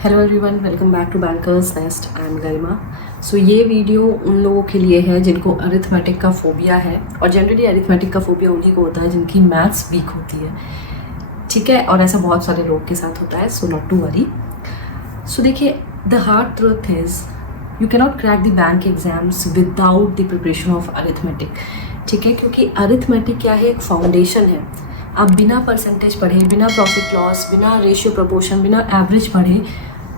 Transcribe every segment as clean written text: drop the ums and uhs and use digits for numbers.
Hello everyone, welcome back to Bankers Nest. I am Garima. So ये वीडियो उन लोगों के लिए है जिनको अरिथमेटिक का फोबिया है, और जनरली अरिथमेटिक का फोबिया उन्हीं को होता है जिनकी मैथ्स वीक होती है, ठीक है। और ऐसा बहुत सारे लोग के साथ होता है, सो नॉट टू वरी। सो देखिए, the hard truth is you cannot crack the bank exams without the preparation of arithmetic, ठीक है। क्योंकि अरिथमेटिक क्या है, एक फाउंडेशन है। आप बिना परसेंटेज पढ़े, बिना प्रॉफिट लॉस, बिना रेशियो प्रपोर्शन, बिना एवरेज पढ़े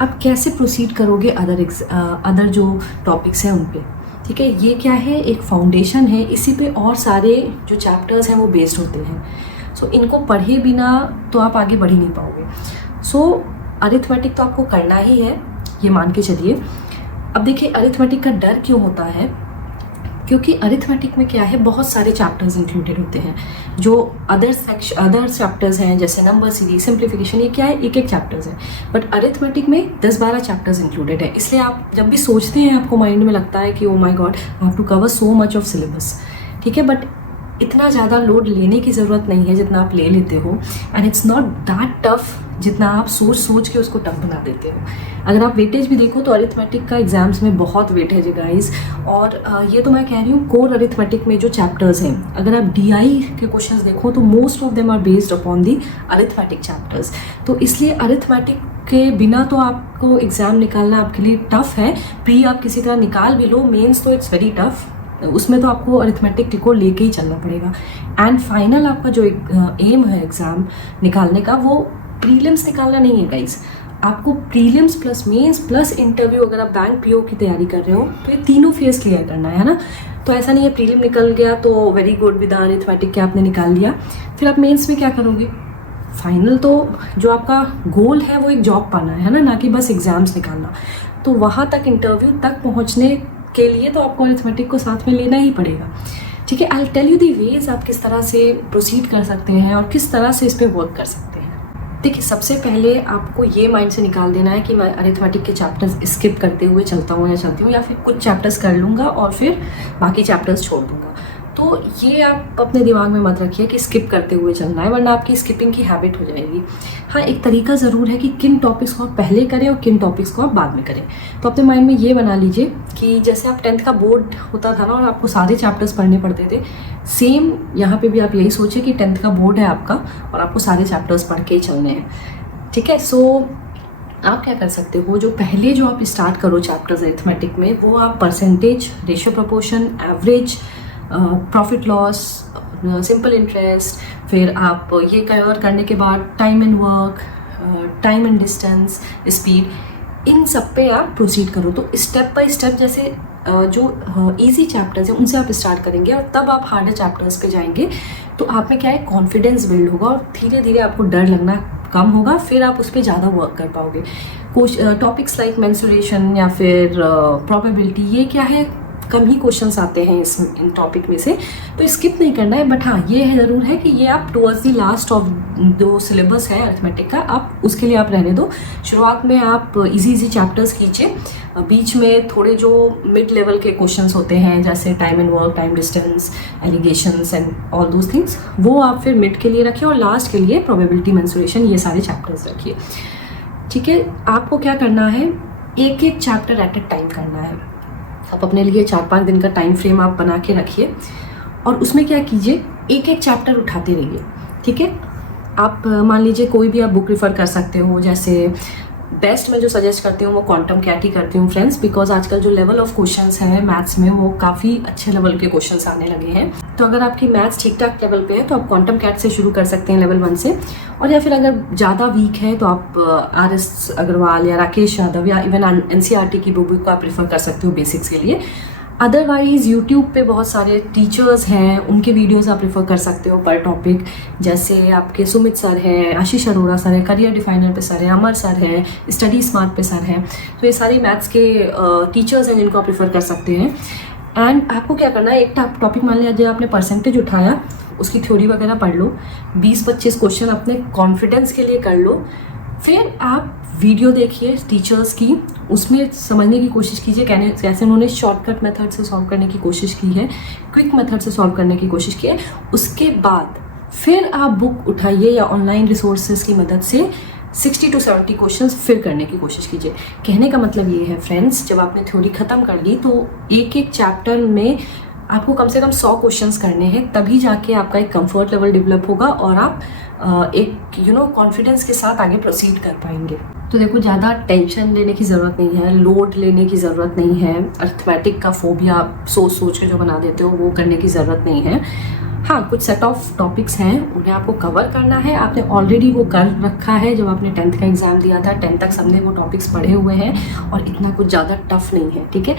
आप कैसे प्रोसीड करोगे अदर जो टॉपिक्स हैं उन पे, ठीक है। ये क्या है, एक फाउंडेशन है, इसी पे और सारे जो चैप्टर्स हैं वो बेस्ड होते हैं। सो इनको पढ़े बिना तो आप आगे बढ़ ही नहीं पाओगे। सो अरिथमेटिक तो आपको करना ही है, ये मान के चलिए। अब देखिए, अरिथमेटिक का डर क्यों होता है, क्योंकि अरिथमेटिक में क्या है, बहुत सारे चैप्टर्स इंक्लूडेड होते हैं। जो अदर चैप्टर्स हैं जैसे नंबर सीरीज, सिंप्लीफिकेशन, ये क्या है, एक एक चैप्टर्स है। बट अरिथमेटिक में 10-12 चैप्टर्स इंक्लूडेड है। इसलिए आप जब भी सोचते हैं, आपको माइंड में लगता है कि oh my God, I have to cover so much of syllabus, ठीक है। बट इतना ज़्यादा लोड लेने की ज़रूरत नहीं है जितना आप ले लेते हो, and it's not that tough जितना आप सोच के उसको टफ बना देते हो। अगर आप वेटेज भी देखो तो अरिथमेटिक का एग्जाम्स में बहुत वेटेज है गाइस। और ये तो मैं कह रही हूँ कोर अरिथमेटिक में जो चैप्टर्स हैं, अगर आप डीआई के क्वेश्चंस देखो तो most of them are based upon the arithmetic chapters. तो इसलिए अरिथमेटिक के बिना तो आपको एग्ज़ाम निकालना आपके लिए टफ है। प्री आप किसी तरह निकाल भी लो, मेंस तो इट्स वेरी टफ, उसमें तो आपको अरिथमेटिक को लेके ही चलना पड़ेगा। एंड फाइनल आपका जो एम है एग्ज़ाम निकालने का, वो प्रीलिम्स निकालना नहीं है गाइस। आपको prelims plus mains plus interview, अगर आप बैंक पीओ की तैयारी कर रहे हो तो ये तीनों फेज क्लियर करना है ना। तो ऐसा नहीं है प्रीलिम निकल गया तो वेरी गुड, विद अरिथमेटिक के आपने निकाल लिया, फिर आप मेंस में क्या करोगे। फाइनल तो जो आपका गोल है वो एक जॉब पाना है ना कि बस एग्जाम्स निकालना। तो वहाँ तक, इंटरव्यू तक पहुँचने के लिए तो आपको अरिथमेटिक को साथ में लेना ही पड़ेगा, ठीक है। I tell you the ways आप किस तरह से प्रोसीड कर सकते हैं और किस तरह से इस पर वर्क कर सकते हैं। देखिए, सबसे पहले आपको ये माइंड से निकाल देना है कि मैं अरिथमेटिक के चैप्टर्स स्किप करते हुए चलता हूँ या चलती हूँ, या फिर कुछ चैप्टर्स कर लूँगा और फिर बाकी चैप्टर्स छोड़ दूँगा। तो ये आप अपने दिमाग में मत रखिए कि स्किप करते हुए चलना है, वरना आपकी स्किपिंग की हैबिट हो जाएगी। हाँ, एक तरीका ज़रूर है कि किन टॉपिक्स को आप पहले करें और किन टॉपिक्स को आप बाद में करें। तो अपने माइंड में ये बना लीजिए कि जैसे आप 10th का बोर्ड होता था ना और आपको सारे चैप्टर्स पढ़ने पड़ते थे, सेम यहाँ पे भी आप यही सोचिए कि 10th का बोर्ड है आपका और आपको सारे चैप्टर्स पढ़ के ही चलने हैं, ठीक है। सो आप क्या कर सकते हो, जो पहले जो आप स्टार्ट करो चैप्टर्स अरिथमेटिक में, वो आप percentage, ratio proportion, average, profit loss, simple interest, फिर आप ये कवर करने के बाद time and work, time and distance, speed, इन सब पे आप प्रोसीड करो। तो स्टेप बाय स्टेप जैसे जो इजी चैप्टर्स हैं उनसे आप स्टार्ट करेंगे और तब आप हार्डर चैप्टर्स पे जाएंगे, तो आप में क्या है, कॉन्फिडेंस बिल्ड होगा और धीरे धीरे आपको डर लगना कम होगा, फिर आप उस पर ज़्यादा वर्क कर पाओगे। कुछ टॉपिक्स लाइक मेंसुरेशन या फिर प्रोबेबिलिटी, ये क्या है, कम ही क्वेश्चंस आते हैं इन टॉपिक में से, तो स्किप नहीं करना है। बट हाँ, ये है ज़रूर है कि ये आप टुवर्ड्स द लास्ट ऑफ जो सिलेबस है अरिथमेटिक का, आप उसके लिए आप रहने दो। शुरुआत में आप इजी चैप्टर्स कीजिए, बीच में थोड़े जो मिड लेवल के क्वेश्चंस होते हैं जैसे time and work, time distance, allegations and all those things, वो आप फिर मिड के लिए रखिए और लास्ट के लिए प्रोबेबिलिटी, मेंसुरेशन, ये सारे चैप्टर्स रखिए, ठीक है। आपको क्या करना है, एक एक चैप्टर एट ए टाइम करना है। आप अपने लिए 4-5 दिन का टाइम फ्रेम आप बना के रखिए और उसमें क्या कीजिए, एक एक चैप्टर उठाते रहिए, ठीक है। आप मान लीजिए कोई भी आप बुक रेफ़र कर सकते हो, जैसे बेस्ट मैं जो सजेस्ट करती हूँ वो क्वांटम कैट ही करती हूँ फ्रेंड्स, बिकॉज आजकल जो लेवल ऑफ क्वेश्चंस है मैथ्स में वो काफ़ी अच्छे लेवल के क्वेश्चंस आने लगे हैं। तो अगर आपकी मैथ्स ठीक ठाक लेवल पे है तो आप क्वांटम कैट से शुरू कर सकते हैं लेवल 1 से, और या फिर अगर ज़्यादा वीक है तो आप RS अग्रवाल या राकेश यादव या इवन NCERT की बुक को आप प्रेफर कर सकते हो बेसिक्स के लिए। अदरवाइज़ यूट्यूब पे बहुत सारे टीचर्स हैं, उनके वीडियोस आप रेफर कर सकते हो पर टॉपिक, जैसे आपके सुमित सर हैं, आशीष अरोड़ा सर है, करियर डिफाइनर पे सर है, अमर सर है, स्टडी स्मार्ट पे सर हैं। तो ये सारे मैथ्स के टीचर्स हैं जिनको आप रेफर कर सकते हैं। एंड आपको क्या करना है, एक टॉपिक मान लिया आपने परसेंटेज उठाया, उसकी थ्योरी वगैरह पढ़ लो, 20-25 क्वेश्चन अपने कॉन्फिडेंस के लिए कर लो, फिर आप वीडियो देखिए टीचर्स की, उसमें समझने की कोशिश कीजिए कैसे उन्होंने शॉर्टकट मेथड से सॉल्व करने की कोशिश की है, क्विक मेथड से सॉल्व करने की कोशिश की है। उसके बाद फिर आप बुक उठाइए या ऑनलाइन रिसोर्सेज की मदद से 60 to 70 क्वेश्चंस फिर करने की कोशिश कीजिए। कहने का मतलब ये है फ्रेंड्स, जब आपने थ्योरी ख़त्म कर ली तो एक एक चैप्टर में आपको कम से कम 100 क्वेश्चंस करने हैं, तभी जाके आपका एक कंफर्ट लेवल डेवलप होगा और आप एक कॉन्फिडेंस के साथ आगे प्रोसीड कर पाएंगे। तो देखो, ज़्यादा टेंशन लेने की ज़रूरत नहीं है, लोड लेने की ज़रूरत नहीं है, अरिथमेटिक का फोबिया सोच सोच के जो बना देते हो वो करने की ज़रूरत नहीं है। हाँ, कुछ सेट ऑफ टॉपिक्स हैं, उन्हें आपको कवर करना है। आपने ऑलरेडी वो कर रखा है जब आपने 10th का एग्ज़ाम दिया था। 10th तक सबने वो टॉपिक्स पढ़े हुए हैं और इतना कुछ ज़्यादा टफ नहीं है, ठीक है।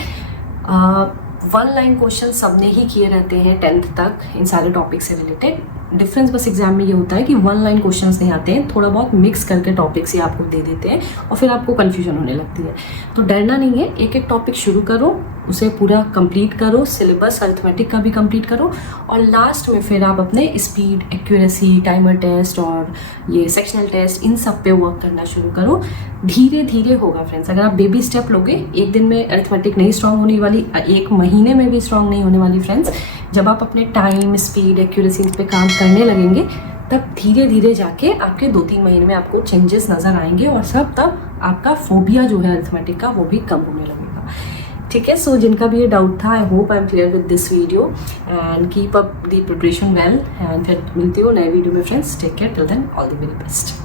1 लाइन क्वेश्चन सबने ही किए रहते हैं 10th तक इन सारे टॉपिक से रिलेटेड। डिफरेंस बस एग्जाम में ये होता है कि 1 लाइन क्वेश्चंस नहीं आते हैं, थोड़ा बहुत मिक्स करके टॉपिक्स ही आपको दे देते हैं और फिर आपको कन्फ्यूजन होने लगती है। तो डरना नहीं है, एक एक टॉपिक शुरू करो, उसे पूरा कंप्लीट करो, सिलेबस अरिथमेटिक का भी कंप्लीट करो और लास्ट में फिर आप अपने स्पीड, एक्यूरेसी, टाइमर टेस्ट और ये सेक्शनल टेस्ट, इन सब पे वर्क करना शुरू करो। धीरे धीरे होगा फ्रेंड्स। अगर आप बेबी स्टेप लोगे, एक दिन में अरिथमेटिक नहीं स्ट्रांग होने वाली, 1 महीने में भी स्ट्रांग नहीं होने वाली फ्रेंड्स। जब आप अपने टाइम, स्पीड, एक्यूरेसी पे काम करने लगेंगे तब धीरे धीरे जाके आपके 2-3 महीने में आपको चेंजेस नज़र आएंगे और तब आपका फोबिया जो है अरिथमेटिक का वो भी कम होने लगेगा, ठीक है। सो जिनका भी ये डाउट था, I hope I am clear with this video and keep up the preparation well and फिर मिलती हूँ नए वीडियो में friends. Take care, till then all the very best.